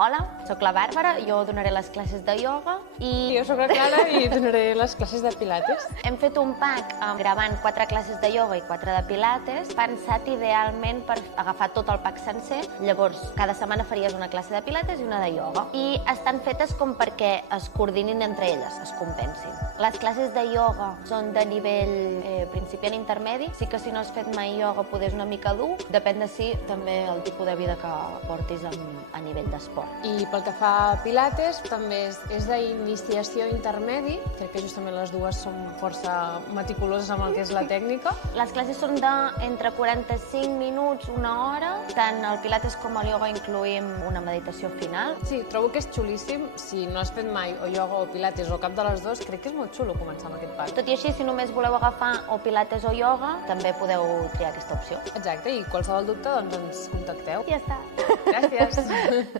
Hola, sóc la Bàrbara, jo donaré les classes de ioga i Jo sóc la Clara i donaré les classes de pilates. hem fet un pack gravant 4 classes de ioga i 4 de pilates pensat idealment per agafar tot el pack sencer. Llavors, cada setmana faries una classe de pilates i una de ioga. I estan fetes com perquè es coordinin entre elles, es compensin. Les classes de ioga són de nivell principiant intermedi. Sí que si no has fet mai ioga poder és una mica dur. Depèn de si també el tipus de vida que portis a nivell d'esport. I pel que fa a pilates, també és d'iniciació intermedi. Crec que justament les dues són força meticuloses amb el que és la tècnica. Les classes són d'entre 45 minuts, una hora. Tant el pilates com el ioga incluïm una meditació final. Sí, trobo que és xulíssim. Si no has fet mai o ioga o pilates o cap de les dues, crec que és molt xulo començar amb aquest pack. Tot i així, si només voleu agafar o pilates o ioga, també podeu triar aquesta opció. Exacte, i qualsevol dubte, doncs ens contacteu. Ja està. Gràcies.